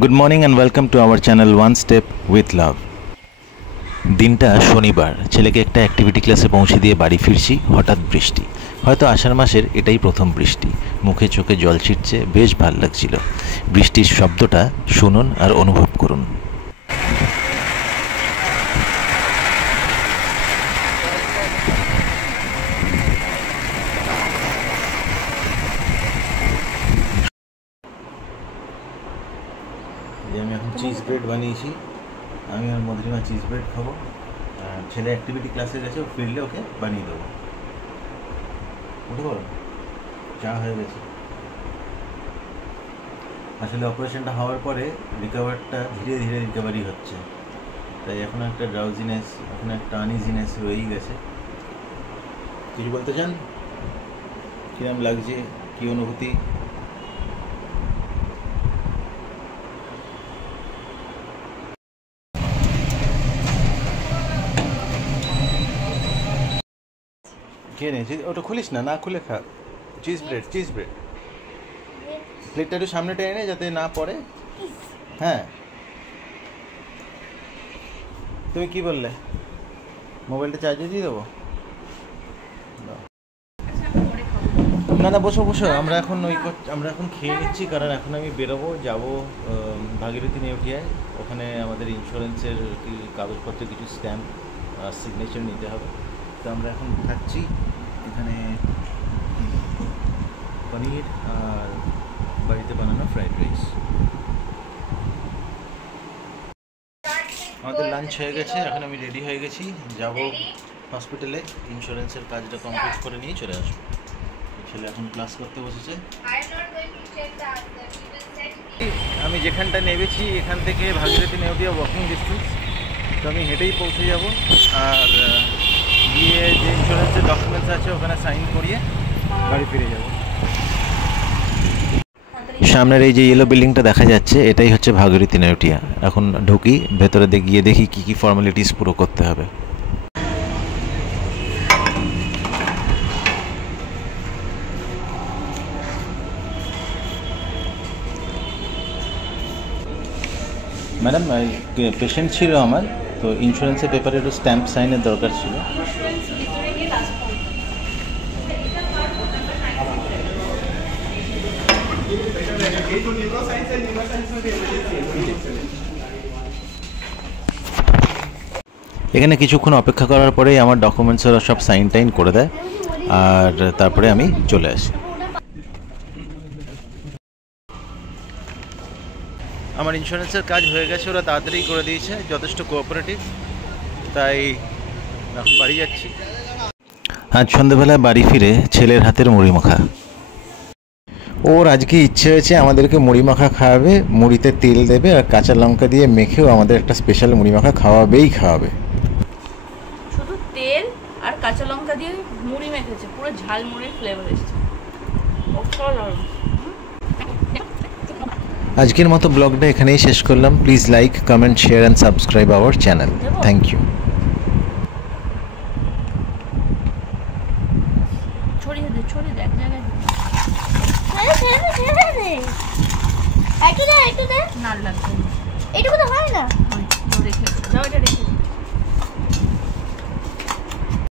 Good morning and welcome to our channel one step with love. দিনটা শনিবার, ছেলেকে একটা অ্যাক্টিভিটি ক্লাসে পৌঁছে দিয়ে বাড়ি ফিরছি, হঠাৎ বৃষ্টি। হয়তো আষাঢ় মাসের এটাই প্রথম বৃষ্টি। মুখে চোখে জল ছিটছে, বেশ ভাল লাগছিল। বৃষ্টির শব্দটা শুনুন আর অনুভব করুন। আমি এখন চিজ ব্রেড বানিয়েছি, আমি আর মধুরিমা চিজ ব্রেড খাবো। ছেলে অ্যাক্টিভিটি ক্লাসে গেছে, ও ফিরলে ওকে বানিয়ে দেবো। উঠে বলো, চা হয়ে গেছে। আসলে অপারেশনটা হওয়ার পরে রিকভারটা ধীরে ধীরে রিকভারি হচ্ছে, তাই এখন একটা ড্রাউজিনেস, এখন একটা আনইজিনেস রয়েই গেছে। কিছু বলতে চান? কিরম লাগছে, কী অনুভূতি? খেয়ে নে, ওটা খুলিস না, না খুলে খা। Cheese bread, cheese bread. প্লেটটা একটু সামনে টেনে নে যাতে না পড়ে। হ্যাঁ, তুমি কি বললে? মোবাইলটা চার্জে দিয়ে দেবো? না না, বসো বসো, আমরা এখন খেয়ে নিচ্ছি, কারণ এখন আমি বেরোবো, যাবো ভাগীরথী নেউটিয়ায়। ওখানে আমাদের ইন্স্যুরেন্সের কাগজপত্রে কিছু স্ট্যাম্প আর সিগনেচার নিতে হবে। তো আমরা এখন খাচ্ছি এখানে পনির আর বাড়িতে বানানো ফ্রাইড রাইস। আমাদের লাঞ্চ হয়ে গেছে, এখন আমি রেডি হয়ে গেছি, যাব হসপিটালে। ইন্স্যুরেন্সের কাজটা কমপ্লিট করে নিয়ে চলে আসবো। ছেলে এখন ক্লাস করতে বসেছে। আমি যেখানটা নেমেছি এখান থেকে ভাগীরথী নেউটিয়া ওয়াকিং ডিস্টেন্স, তো আমি হেঁটেই পৌঁছে যাব। আর গিয়ে যে ইন্স্যুরেন্সের ডকুমেন্টস আছে ওখানে সাইন করিয়ে বাড়ি ফিরে যাব। সামনের এই যে ইয়েলো বিল্ডিংটা দেখা যাচ্ছে, এটাই হচ্ছে ভাগীরথী নেউটিয়া। এখন ঢুকি ভেতরে, গিয়ে দেখি কী কী ফর্মালিটিস পুরো করতে হবে। ম্যাডাম, পেশেন্ট ছিল আমার, তো ইন্স্যুরেন্সের পেপারে একটু স্ট্যাম্প সাইনের দরকার ছিল। এখানে কিছুক্ষণ অপেক্ষা করার পরেই আমার ডকুমেন্টসের সব সাইন টাইন করে দেয়, আর তারপরে আমি চলে আসি। আমার ইন্স্যুরেন্সের কাজ হয়ে গেছে, ওরা তাড়াতাড়ি করে দিয়েছে, যথেষ্ট কোঅপারেটিভ, তাই এখন বাড়ি যাচ্ছি। আজ সন্ধ্যেবেলায় বাড়ি ফিরে ছেলের হাতের মুড়ি মাখা। ওর আজকে ইচ্ছে হয়েছে আমাদেরকে মুড়ি মাখা খাওয়াবে, মুড়িতে তেল দেবে আর কাঁচা লঙ্কা দিয়ে মেখেও আমাদের একটা স্পেশাল মুড়ি মাখা খাওয়াবে। শুধু তেল আর কাঁচা লঙ্কা দিয়ে মুড়ি মেখেছে, পুরো ঝাল মুড়ির ফ্লেভার এসেছে। আজকের মতো ব্লগটা এখানেই শেষ করলাম। Please like, comment, share and subscribe our channel. Thank you. ছড়িয়ে দে, ছড়িয়ে দে, এক জায়গায় একটু দে, না লাগবে, এইটুকু তো হয় না, রেখে দাও, এটা রেখে